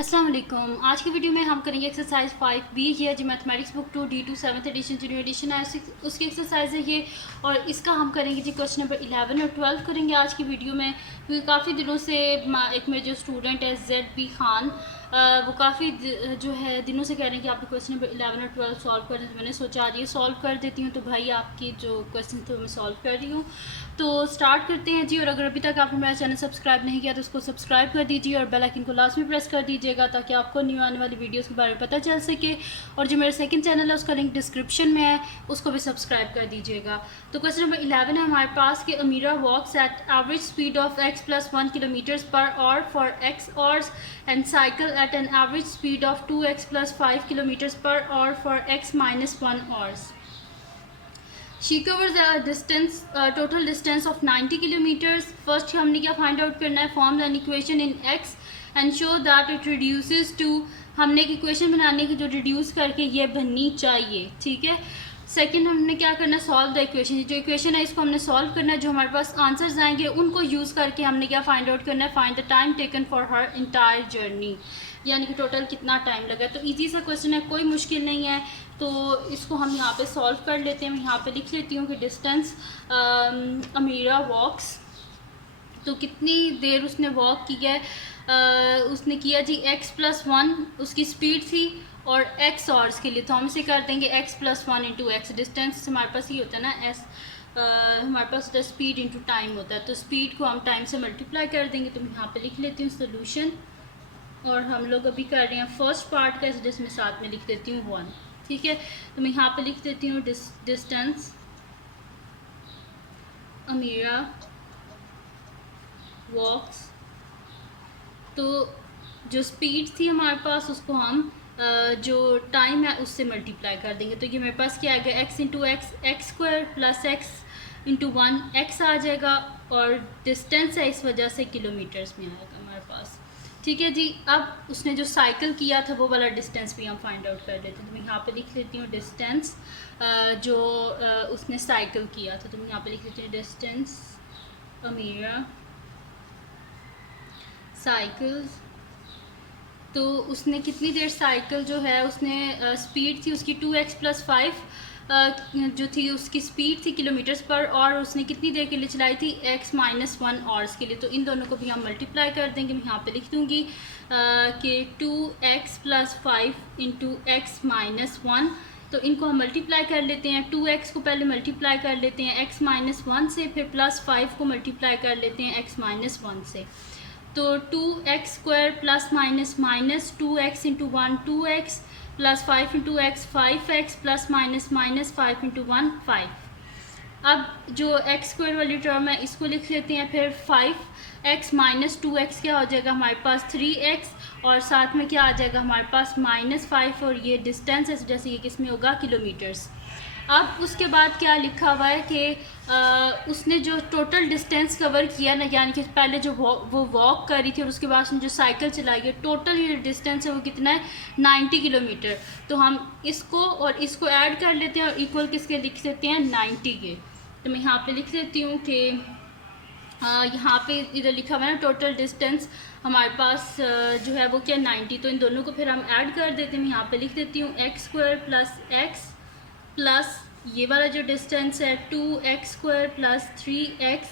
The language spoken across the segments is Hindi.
अस्सलाम वालेकुम। आज की वीडियो में हम करेंगे एक्सरसाइज 5B। ये है जी mathematics book 2 D2 7th edition junior edition है, उसकी एक्सरसाइज है ये। और इसका हम करेंगे जी क्वेश्चन नंबर 11 और 12 करेंगे आज की वीडियो में, क्योंकि काफ़ी दिनों से एक मेरे जो स्टूडेंट है ZB खान, वो काफ़ी जो है दिनों से कह रहे हैं कि आप क्वेश्चन नंबर 11 और 12 सॉल्व करें। तो मैंने सोचा आज ये सॉल्व कर देती हूँ। तो भाई आपकी जो क्वेश्चन थे मैं सॉल्व कर रही हूँ। तो स्टार्ट करते हैं जी। और अगर अभी तक आपने मेरा चैनल सब्सक्राइब नहीं किया तो उसको सब्सक्राइब कर दीजिए और बेल आइकन को लास्ट में प्रेस कर दीजिएगा, ताकि आपको न्यू आने वाली वीडियोस के बारे में पता चल सके। और जो मेरा सेकंड चैनल है उसका लिंक डिस्क्रिप्शन में है, उसको भी सब्सक्राइब कर दीजिएगा। तो क्वेश्चन नंबर 11 है हमारे पास कि Amira walks at average speed of x+1 kilometres per hour for x hours and cycle at an average speed of 2x+5 kilometres per hour for x-1 hours. She covers a distance, total distance of 90 kilometers. First हमने क्या find out करना है, form an equation in x and show that it reduces to, हमने एक equation बनानी है कि जो reduce करके ये बननी चाहिए, ठीक है। सेकेंड हमने क्या करना है, सॉल्व द इक्वेशन। जो इक्वेशन है इसको हमने सॉल्व करना है, जो हमारे पास आंसर्स आएंगे उनको यूज़ करके हमने क्या फाइंड आउट करना है, find the time taken for her entire journey, यानी कि टोटल कितना टाइम लगा। तो इजी सा क्वेश्चन है, कोई मुश्किल नहीं है। तो इसको हम यहाँ पे सॉल्व कर लेते हैं। मैं यहाँ पे लिख लेती हूँ कि डिस्टेंस अमीरा वॉक्स, तो कितनी देर उसने वॉक की है, उसने किया जी x+1 उसकी स्पीड थी और x आवर्स के लिए। तो हम इसे कर देंगे x+1 इंटू एक्स। डिस्टेंस हमारे पास ये होता है ना s, हमारे पास स्पीड इंटू टाइम होता है, तो स्पीड को हम टाइम से मल्टीप्लाई कर देंगे। तो मैं यहाँ पे लिख लेती हूँ सोल्यूशन। और हम लोग अभी कर रहे हैं फर्स्ट पार्ट का, जिसमें साथ में लिख देती हूँ 1, ठीक है। तो मैं यहाँ पे लिख देती हूँ डिस्टेंस अमीरा वॉक्स। तो जो स्पीड थी हमारे पास उसको हम जो टाइम है उससे मल्टीप्लाई कर देंगे। तो ये मेरे पास क्या आएगा, x into x, x square plus x into 1 x आ जाएगा। और डिस्टेंस है इस वजह से किलोमीटर्स में आएगा हमारे पास, ठीक है जी। अब उसने जो साइकिल किया था वो वाला डिस्टेंस भी हम फाइंड आउट कर लेते हैं। तो मैं यहाँ पे लिख लेती हूँ डिस्टेंस जो उसने साइकिल किया था। तो मैं यहाँ पे लिख लेती हूँ डिस्टेंस अमीरा साइकिल्स। तो उसने कितनी देर साइकिल जो है, उसने स्पीड थी उसकी 2x+5 जो थी उसकी स्पीड थी किलोमीटर्स पर, और उसने कितनी देर के लिए चलाई थी, x-1 आवर्स के लिए। तो इन दोनों को भी हम मल्टीप्लाई कर देंगे। मैं यहाँ पे लिख दूँगी कि 2x+5 इंटू x-1। तो इनको हम मल्टीप्लाई कर लेते हैं। 2x को पहले मल्टीप्लाई कर लेते हैं x-1 से, फिर +5 को मल्टीप्लाई कर लेते हैं x-1 से। तो 2x square plus minus minus 2x into 1 2x plus 5 into x 5x plus minus minus 5 into 1 5। अब जो x स्क्वायर वाली टर्म है इसको लिख लेते हैं। फिर 5x माइनस 2x क्या हो जाएगा हमारे पास 3x, और साथ में क्या आ जाएगा हमारे पास -5। और ये डिस्टेंस है, जैसे ये किस में होगा, किलोमीटर्स। अब उसके बाद क्या लिखा हुआ है कि उसने जो टोटल डिस्टेंस कवर किया ना, यानी कि पहले जो वो वॉक कर रही थी और उसके बाद उसने जो साइकिल चलाई है, टोटल ये डिस्टेंस है वो कितना है, 90 किलोमीटर। तो हम इसको और इसको ऐड कर लेते हैं और इक्वल किसके लिख देते हैं, 90 के। तो मैं यहाँ पे लिख देती हूँ कि यहाँ पे इधर लिखा हुआ है ना टोटल डिस्टेंस हमारे पास जो है वो क्या 90। तो इन दोनों को फिर हम ऐड कर देते हैं। मैं यहाँ पे लिख देती हूँ x square plus x plus ये वाला जो डिस्टेंस है 2x square plus 3x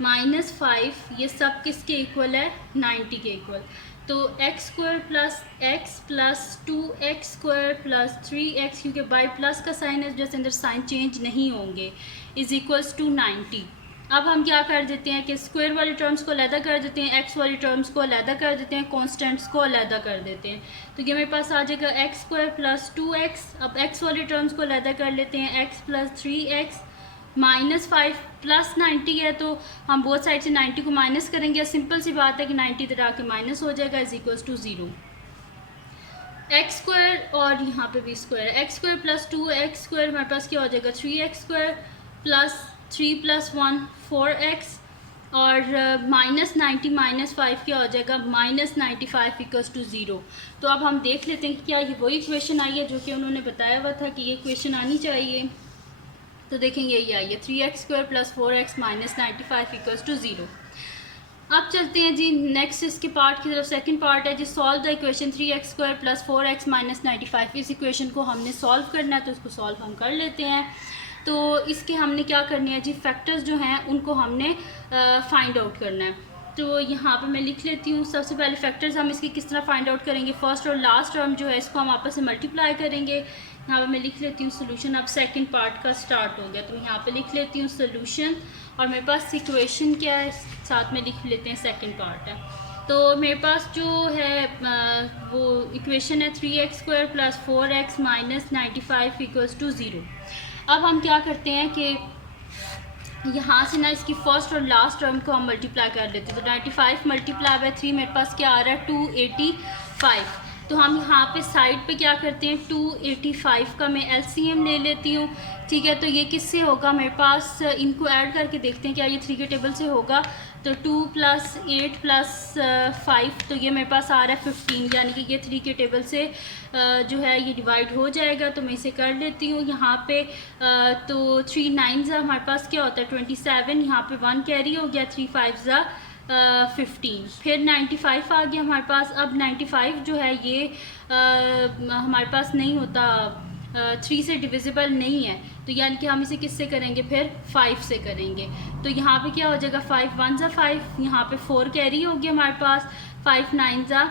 minus 5, ये सब किसके इक्वल है, 90 के इक्वल। तो x square plus x plus 2x square plus 3x, क्योंकि बाई प्लस का साइन है जैसे अंदर साइन चेंज नहीं होंगे, इज़ इक्वल्स टू 90। अब हम क्या कर देते हैं कि स्क्वायर वाली टर्म्स को अलहदा कर देते हैं, एक्स वाली टर्म्स को अलहदा कर देते हैं, कॉन्स्टेंट्स को अलहदा कर देते हैं। तो ये मेरे पास आ जाएगा एक्स स्क्वायर प्लस 2x। अब एक्स वाली टर्म्स को अलहदा कर लेते हैं, x plus 3x minus 5 plus 90 है, तो हम बोथ साइड से 90 को माइनस करेंगे। सिंपल सी बात है कि 90 इधर आके माइनस हो जाएगा, is equals to 0। X square और यहाँ पे भी square, x square plus 2x square हमारे पास क्या हो जाएगा, 3x square plus 3 plus 1 4x, और -90 माइनस 5 क्या हो जाएगा, -95 इक्वल्स टू 0। तो अब हम देख लेते हैं कि क्या ये वही इक्वेशन आई है जो कि उन्होंने बताया हुआ था कि ये इक्वेशन आनी चाहिए। तो देखेंगे ये आई है 3x square plus 4x minus 95 equals to 0। अब चलते हैं जी नेक्स्ट इसके पार्ट की तरफ। सेकंड पार्ट है जी solve the equation 3x² + 4x - 95। इस इक्वेशन को हमने सॉल्व करना है, तो इसको सॉल्व हम कर लेते हैं। तो इसके हमने क्या करनी है जी, फैक्टर्स जो हैं उनको हमने फाइंड आउट करना है। तो यहाँ पे मैं लिख लेती हूँ। सबसे पहले फैक्टर्स हम इसके किस तरह फाइंड आउट करेंगे, फर्स्ट और लास्ट टर्म जो है इसको हम आपस में मल्टीप्लाई करेंगे। यहाँ पे मैं लिख लेती हूँ सोल्यूशन। अब सेकंड पार्ट का स्टार्ट हो गया, तो यहाँ पे लिख लेती हूँ सोल्यूशन, और मेरे पास इक्वेशन क्या है साथ में लिख लेते हैं, सेकंड पार्ट है। तो मेरे पास जो है वो इक्वेशन है 3x² + 4x - 95 = 0। अब हम क्या करते हैं कि यहाँ से ना इसकी फर्स्ट और लास्ट टर्म को हम मल्टीप्लाई कर लेते हैं। तो 95 मल्टीप्लाई बाय 3 मेरे पास क्या आ रहा है, 285। तो हम यहाँ पे साइड पे क्या करते हैं, 285 का मैं एलसीएम ले लेती हूँ। ठीक है, तो ये किससे होगा मेरे पास, इनको ऐड करके देखते हैं क्या ये 3 के टेबल से होगा। तो 2 + 8 + 5, तो ये मेरे पास आ रहा है 15, यानी कि ये 3 के टेबल से जो है ये डिवाइड हो जाएगा। तो मैं इसे कर लेती हूँ यहाँ पे। तो 3 9 हमारे पास क्या होता है 27, यहाँ पे 1 कैरी हो गया, 3 5 15, फिर 95 आ गया हमारे पास। अब 95 जो है ये हमारे पास नहीं होता, 3 से डिविजिबल नहीं है, तो यानी कि हम इसे किससे करेंगे, फिर 5 से करेंगे। तो यहाँ पे क्या हो जाएगा, 5 1 5, यहाँ पे 4 कैरी हो गया हमारे पास, 5 9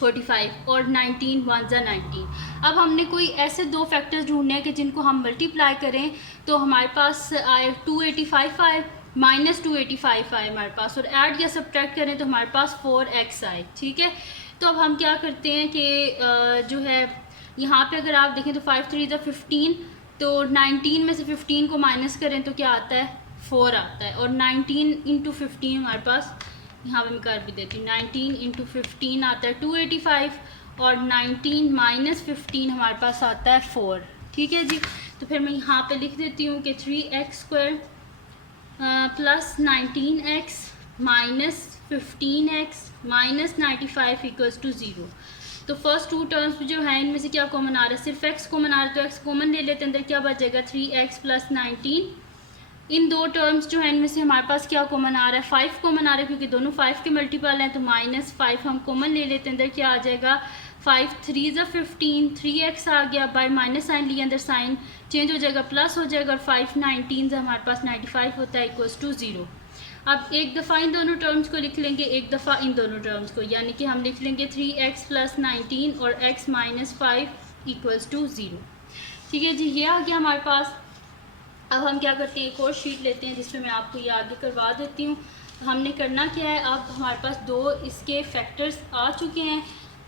45 और 19 1 19। अब हमने कोई ऐसे दो फैक्टर्स ढूंढने हैं कि जिनको हम मल्टीप्लाई करें तो हमारे पास आए 285 आए, -285 आए हमारे पास, और ऐड या सब्ट्रैक्ट करें तो हमारे पास 4x आए। ठीक है, तो अब हम क्या करते हैं कि जो है यहाँ पे अगर आप देखें तो 5 3 15, तो 19 में से 15 को माइनस करें तो क्या आता है, 4 आता है। और 19 × 15 हमारे पास, यहाँ पे मैं कर भी देती हूँ, 19 × 15 आता है 285, और 19 - 15 हमारे पास आता है 4। ठीक है जी, तो फिर मैं यहाँ पे लिख देती हूँ कि 3x² + 19x - 15x - 95 = 0। तो फर्स्ट 2 टर्म्स जो हैं इनमें से क्या कॉमन आ रहा है, सिर्फ x कॉमन आ रहा है, तो x कॉमन ले लेते हैं, अंदर क्या बचेगा 3x + 19। इन दो टर्म्स जो हैं इनमें से हमारे पास क्या कॉमन आ रहा है, 5 कॉमन आ रहा है, क्योंकि दोनों 5 के मल्टीपल हैं, तो -5 हम कॉमन ले लेते हैं, अंदर क्या आ जाएगा 5 3 15, 3x आ गया, बाय माइनस साइन लिया, अंदर साइन चेंज हो जाएगा, प्लस हो जाएगा, और 5 19 हमारे पास 95 होता है = 0। अब एक दफ़ा इन दोनों टर्म्स को लिख लेंगे, एक दफ़ा इन दोनों टर्म्स को, यानी कि हम लिख लेंगे 3x + 19 और x - 5 = 0। ठीक है जी, ये आ गया हमारे पास। अब हम क्या करते हैं, एक और शीट लेते हैं जिसमें मैं आपको ये आगे करवा देती हूँ। हमने करना क्या है, अब हमारे पास दो इसके फैक्टर्स आ चुके हैं।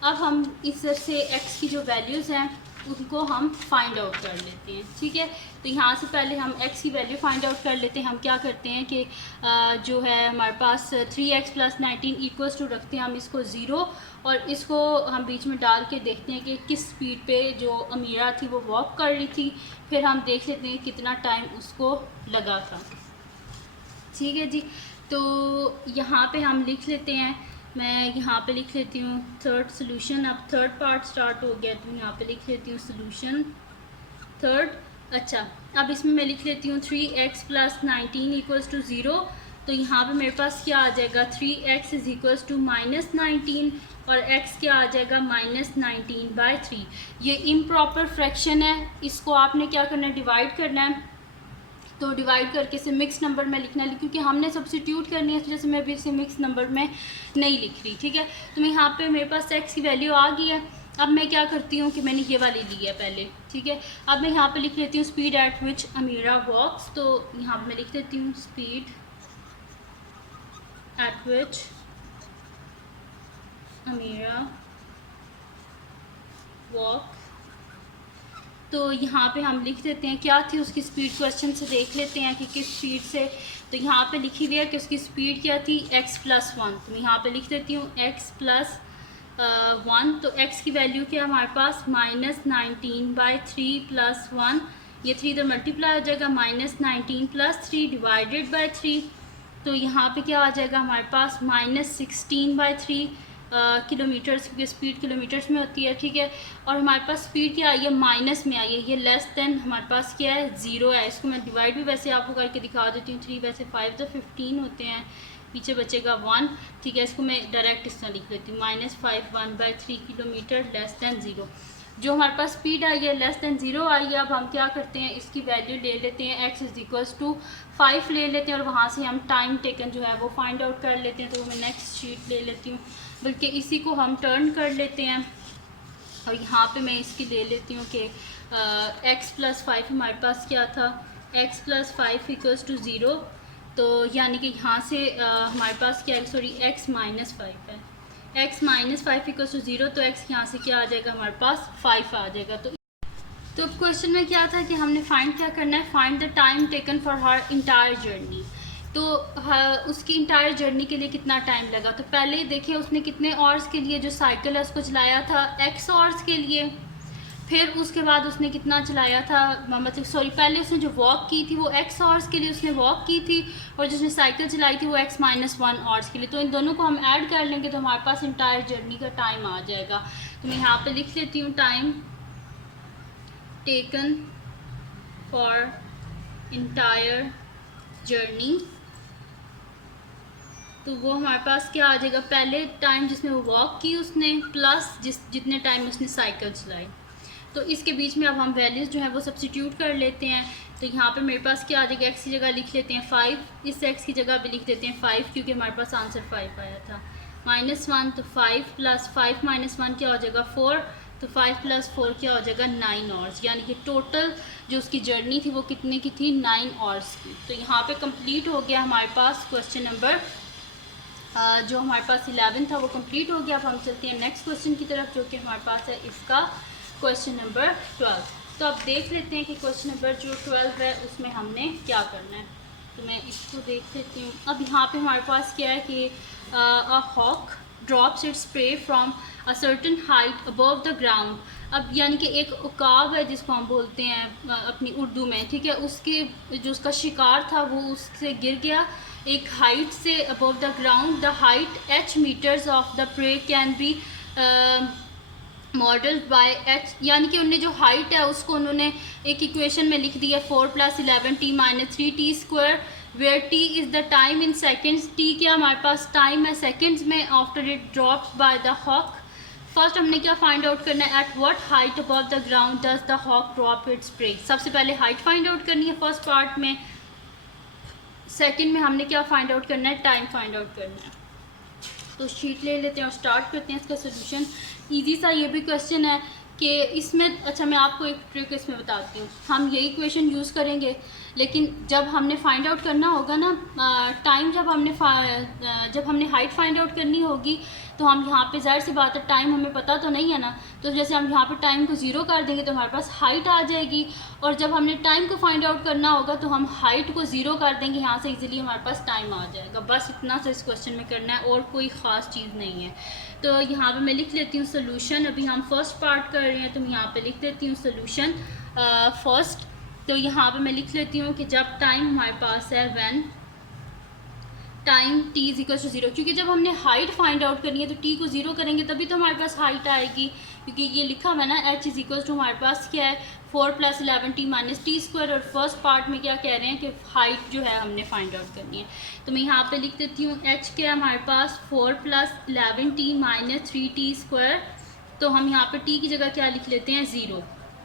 अब हम इस से x की जो वैल्यूज़ हैं उनको हम फाइंड आउट कर लेते हैं। ठीक है, तो यहाँ से पहले हम x की वैल्यू फाइंड आउट कर लेते हैं। हम क्या करते हैं कि जो है हमारे पास 3x + 19 = रखते हैं हम इसको 0, और इसको हम बीच में डाल के देखते हैं कि किस स्पीड पे जो अमीरा थी वो वॉक कर रही थी, फिर हम देख लेते हैं कितना टाइम उसको लगा था। ठीक है जी, तो यहाँ पे हम लिख लेते हैं, मैं यहाँ पे लिख लेती हूँ थर्ड सोल्यूशन। अब थर्ड पार्ट स्टार्ट हो गया, तो यहाँ पे लिख लेती हूँ सोल्यूशन थर्ड। अच्छा, अब इसमें मैं लिख लेती हूँ 3x + 19 = 0। तो यहाँ पे मेरे पास क्या आ जाएगा, 3x = -19, और x क्या आ जाएगा -19/3। ये इम्प्रॉपर फ्रैक्शन है, इसको आपने क्या करना है, डिवाइड करना है। तो डिवाइड करके इसे मिक्स नंबर में लिखना है, क्योंकि हमने सब्स्टिट्यूट करनी है, तो जैसे मैं अभी इसे मिक्स नंबर में नहीं लिख रही। ठीक है, तो मैं यहाँ पे मेरे पास x की वैल्यू आ गई है। अब मैं क्या करती हूँ कि मैंने ये वाली ली है पहले। ठीक है, अब मैं यहाँ पे लिख लेती हूँ स्पीड एट विच अमीरा वॉक्स। तो यहाँ पे मैं लिख देती हूँ speed at which Amira walk. तो यहाँ पे हम लिख देते हैं क्या थी उसकी स्पीड, क्वेश्चन से देख लेते हैं कि किस स्पीड से। तो यहाँ पे लिखी हुई है कि उसकी स्पीड क्या थी, x + 1। तो मैं यहाँ पे लिख देती हूँ x + 1। तो x की वैल्यू क्या है हमारे पास, -19/3 + 1, ये 3 इधर मल्टीप्लाई हो जाएगा, -19 + 3 / 3। तो यहाँ पे क्या आ जाएगा हमारे पास, -16/3 किलोमीटर्स, क्योंकि स्पीड किलोमीटर्स में होती है। ठीक है, और हमारे पास स्पीड क्या आई है, माइनस में आई है, ये लेस देन हमारे पास क्या है, 0 है। इसको मैं डिवाइड भी वैसे आपको करके दिखा देती हूँ। 3 वैसे 5 तो 15 होते हैं, पीछे बचेगा 1, ठीक है। इसको मैं डायरेक्ट इस तरह लिख लेती हूँ, -5 1/3 किलोमीटर लेस दैन 0। जो हमारे पास स्पीड आई है लेस दैन 0 आई है। अब हम क्या करते हैं, इसकी वैल्यू ले लेते हैं, x = 5 ले लेते हैं और वहाँ से हम टाइम टेकन जो है वो फाइंड आउट कर लेते हैं। तो मैं नेक्स्ट शीट ले लेती हूँ, बल्कि इसी को हम टर्न कर लेते हैं और यहाँ पे मैं इसकी ले लेती हूँ कि x + 5 हमारे पास क्या था, x + 5 = 0। तो यानी कि यहाँ से हमारे पास क्या है, सॉरी x - 5 है, x - 5 = 0। तो x यहाँ से क्या आ जाएगा, हमारे पास 5 आ जाएगा। तो अब क्वेश्चन में क्या था कि हमने फाइंड क्या करना है, find the time taken for her entire journey. तो उसकी इंटायर जर्नी के लिए कितना टाइम लगा। तो पहले देखिए उसने कितने आवर्स के लिए जो साइकिल है उसको चलाया था, x आवर्स के लिए। फिर उसके बाद उसने कितना चलाया था, मतलब सॉरी पहले उसने जो वॉक की थी वो x आवर्स के लिए उसने वॉक की थी, और जिसने साइकिल चलाई थी वो x - 1 आवर्स के लिए। तो इन दोनों को हम ऐड कर लेंगे तो हमारे पास इंटायर जर्नी का टाइम आ जाएगा। तो मैं यहाँ पे लिख लेती हूँ, time taken for entire journey. तो वो हमारे पास क्या आ जाएगा, पहले टाइम जिसमें वो वॉक की उसने प्लस जितने टाइम उसने साइकिल चलाई। तो इसके बीच में अब हम वैल्यूज़ जो है वो सब्स्टिट्यूट कर लेते हैं। तो यहाँ पे मेरे पास क्या आ जाएगा, x की जगह लिख लेते हैं 5, इस x की जगह भी लिख देते हैं 5 क्योंकि हमारे पास आंसर 5 आया था। -1 तो 5 + 5 - 1 क्या हो जाएगा 4। तो 5 + 4 क्या हो जाएगा 9 आवर्स, यानी कि टोटल जो उसकी जर्नी थी वो कितने की थी, 9 आवर्स की। तो यहाँ पे कंप्लीट हो गया हमारे पास क्वेश्चन नंबर जो हमारे पास 11 था वो कंप्लीट हो गया। अब हम चलते हैं नेक्स्ट क्वेश्चन की तरफ, जो कि हमारे पास है इसका क्वेश्चन नंबर 12। तो अब देख लेते हैं कि क्वेश्चन नंबर जो 12 है उसमें हमने क्या करना है। तो मैं इसको देख लेती हूँ। अब यहाँ पे हमारे पास क्या है कि a hawk drops its prey from a certain height above the ground. अब यानी कि एक उकाब है जिसको हम बोलते हैं अपनी उर्दू में, ठीक है। उसके जो उसका शिकार था वो उससे गिर गया एक हाइट से above the ground. The height h metres of the prey can be modelled by h, यानी कि उन्होंने जो हाइट है उसको उन्होंने एक इक्वेशन में लिख दिया 4 + 11t - 3t², where t is the time in seconds. t क्या हमारे पास टाइम है सेकेंड्स में after it drops by the hawk. First हमने क्या फाइंड आउट करना है, at what height above the ground does the hawk drop its prey. सबसे पहले हाइट फाइंड आउट करनी है फर्स्ट पार्ट में। सेकंड में हमने क्या फाइंड आउट करना है, टाइम फाइंड आउट करना है। तो शीट ले लेते हैं और स्टार्ट करते हैं इसका सोल्यूशन। इजी सा ये भी क्वेश्चन है कि इसमें, अच्छा मैं आपको एक ट्रिक इसमें बताती हूँ। हम यही क्वेश्चन यूज़ करेंगे, लेकिन जब हमने फाइंड आउट करना होगा ना टाइम, जब हमने हाइट फाइंड आउट करनी होगी तो हम यहाँ पे ज़ाहिर सी बात है टाइम हमें पता तो नहीं है ना। तो जैसे हम यहाँ पे टाइम को 0 कर देंगे तो हमारे पास हाइट आ जाएगी, और जब हमने टाइम को फाइंड आउट करना होगा तो हम हाइट को 0 कर देंगे, यहाँ से इजीली हमारे पास टाइम आ जाएगा। बस इतना सा इस क्वेश्चन में करना है और कोई ख़ास चीज़ नहीं है। तो यहाँ पे मैं लिख लेती हूँ सोल्यूशन। अभी हम फर्स्ट पार्ट कर रहे हैं तो मैं यहाँ पे लिख देती हूँ सोल्यूशन फर्स्ट। तो यहाँ पे मैं लिख लेती हूँ कि जब टाइम हमारे पास है व्हेन टाइम t = 0, क्योंकि जब हमने हाइट फाइंड आउट करनी है तो t को 0 करेंगे तभी तो हमारे पास हाइट आएगी, क्योंकि ये लिखा हुआ है ना h = हमारे पास क्या है 4 + 11t - t²। और फर्स्ट पार्ट में क्या कह रहे हैं कि हाइट जो है हमने फाइंड आउट करनी है। तो मैं यहाँ पे लिख देती हूँ h क्या है हमारे पास 4 + 11t - 3t²। तो हम यहाँ पे t की जगह क्या लिख लेते हैं 0।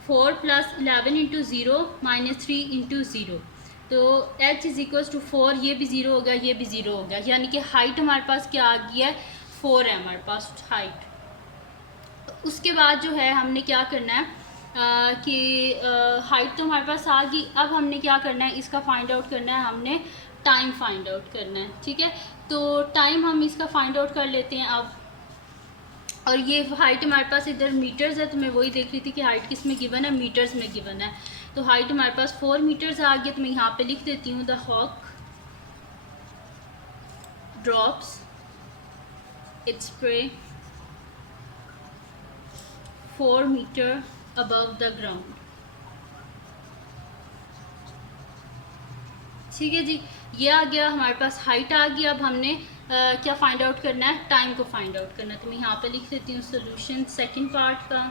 4 + 11 × 0 - 3 × 0। तो h = 4, ये भी 0 हो गया, ये भी 0 हो गया, यानी कि हाइट हमारे पास क्या आ गई है 4 है हमारे पास हाइट। उसके बाद जो है हमने क्या करना है कि हाइट तो हमारे पास आ गई। अब हमने क्या करना है, इसका फाइंड आउट करना है, हमने टाइम फाइंड आउट करना है, ठीक है। तो टाइम हम इसका फाइंड आउट कर लेते हैं अब। और ये हाइट हमारे पास इधर मीटर्स है, तो मैं वही देख रही थी कि हाइट किस में गिवन है, मीटर्स में गिवन है। तो हाइट हमारे पास 4 मीटर्स आ गया। तो मैं यहाँ पे लिख देती हूँ the hawk drops its prey 4 metre above the ground. ठीक है जी, ये आ गया हमारे पास, हाइट आ गई। अब हमने क्या फाइंड आउट करना है, टाइम को फाइंड आउट करना है। तो मैं यहाँ पे लिख देती हूँ सोल्यूशन सेकंड पार्ट का।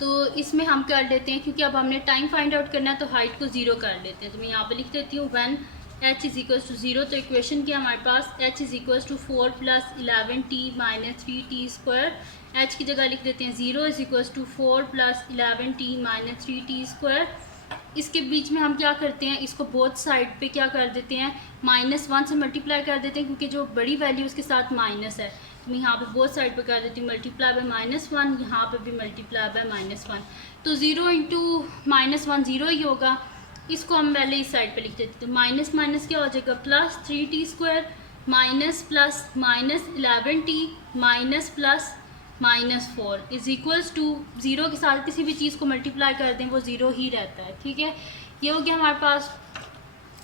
तो इसमें हम कर लेते हैं, क्योंकि अब हमने टाइम फाइंड आउट करना है तो हाइट को 0 कर लेते हैं। तो मैं यहाँ पे लिख देती हूँ when h is equals to 0। तो इक्वेशन क्या हमारे पास h is equals to 4 plus 11t minus 3t square. h की जगह लिख देते हैं 0 is equals to 4 plus 11t minus 3t square. इसके बीच में हम क्या करते हैं, इसको बोथ साइड पे क्या कर देते हैं, -1 से मल्टीप्लाई कर देते हैं, क्योंकि जो बड़ी वैल्यू उसके साथ माइनस है। तो मैं यहाँ पे बोथ साइड पे कर देती हूँ मल्टीप्लाई बाय -1, यहाँ पे भी मल्टीप्लाई बाय -1। तो 0 इंटू -1 0 ही होगा। इसको हम पहले इस साइड पे लिख देते हैं, माइनस माइनस क्या हो जाएगा plus 3t square minus plus -11t minus plus -4 is equals to 0 के साथ किसी भी चीज़ को मल्टीप्लाई कर दें वो 0 ही रहता है। ठीक है, ये हो गया हमारे पास।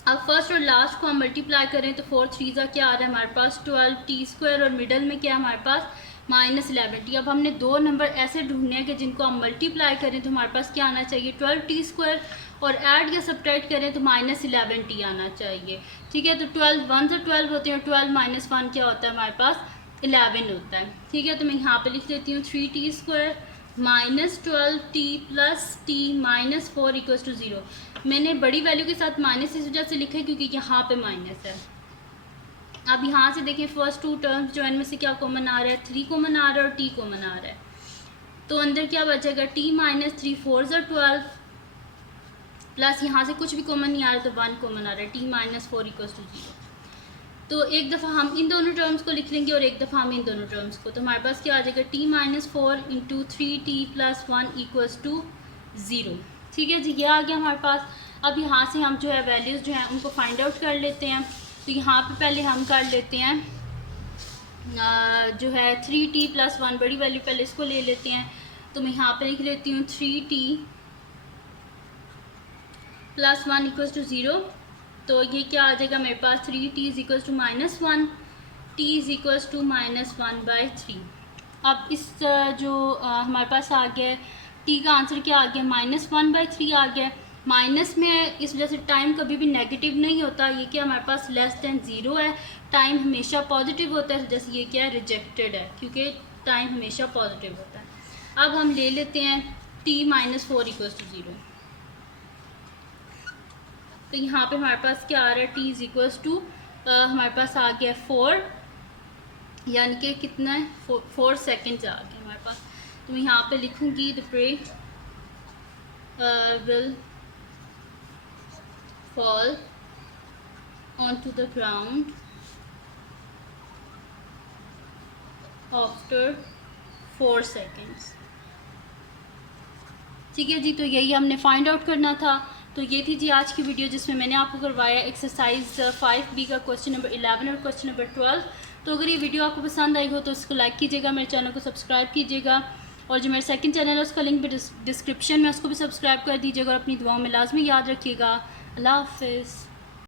अब फर्स्ट और लास्ट को हम मल्टीप्लाई करें तो 4 3 का क्या आ रहा है हमारे पास 12t स्क्वायर, और मिडल में क्या है हमारे पास -11t। अब हमने दो नंबर ऐसे ढूंढने हैं कि जिनको हम मल्टीप्लाई करें तो हमारे पास क्या आना चाहिए 12t स्क्वायर, और ऐड या सब्ट्रैक्ट करें तो -11t आना चाहिए। ठीक है, तो 12 1 से 12 होते हैं, 12 - 1 क्या होता है हमारे पास 11 होता है। ठीक है, तो मैं यहाँ पे लिख देती हूँ 3t square -12t plus t -4 equals to 0। मैंने बड़ी वैल्यू के साथ माइनस इस वजह से लिखा है क्योंकि यहाँ पे माइनस है। अब यहाँ से देखें फर्स्ट टू टर्म्स जो इनमें से क्या कॉमन आ रहा है 3 कॉमन आ रहा है और t कॉमन आ रहा है। तो अंदर क्या बचेगा t -3 4 ज़ा 12 प्लस यहाँ से कुछ भी कॉमन नहीं आ रहा तो 1 कॉमन आ रहा है t -4 इक्वल्स टू 0। तो एक दफ़ा हम इन दोनों टर्म्स को लिख लेंगे और एक दफ़ा हम इन दोनों टर्म्स को, तो हमारे पास क्या आ जाएगा t -4 into 3t + 1 equals to 0। ठीक है जी, ये आ गया हमारे पास। अब यहाँ से हम जो है वैल्यूज़ जो हैं उनको फाइंड आउट कर लेते हैं। तो यहाँ पे पहले हम कर लेते हैं जो है 3t + 1 बड़ी वैल्यू पहले इसको ले लेते हैं। तो मैं यहाँ पे लिख लेती हूँ 3t + 1 इक्वल्स टू 0। तो ये क्या आ जाएगा मेरे पास 3t is equals to -1, t is equals to -1/3। अब इस जो हमारे पास आ गया t का आंसर क्या आ गया -1/3 आ गया। माइनस में इस वजह से टाइम कभी भी नेगेटिव नहीं होता, ये क्या हमारे पास <0 है। टाइम हमेशा पॉजिटिव होता है, जैसे ये क्या है रिजेक्टेड है क्योंकि टाइम हमेशा पॉजिटिव होता है। अब हम ले लेते हैं t -4 इक्वल्स टू 0। तो यहाँ पे हमारे पास क्या आ रहा है t इज़ इक्वल्स टू हमारे पास आ गया 4, यानी कि कितना है 4 सेकेंड्स आ गया हमारे पास। तो मैं यहाँ पे लिखूँगी the prey will fall on to the ground after 4 seconds. ठीक है जी, तो यही हमने फाइंड आउट करना था। तो ये थी जी आज की वीडियो जिसमें मैंने आपको करवाया एक्सरसाइज 5B का क्वेश्चन नंबर 11 और क्वेश्चन नंबर 12। तो अगर ये वीडियो आपको पसंद आई हो तो इसको लाइक कीजिएगा, मेरे चैनल को सब्सक्राइब कीजिएगा, और जो मेरा सेकंड चैनल है उसका लिंक भी डिस्क्रिप्शन में उसको भी सब्सक्राइब कर दीजिएगा, और अपनी दुआओं में लाजमी याद रखिएगा। अल्लाह हाफ़िज़।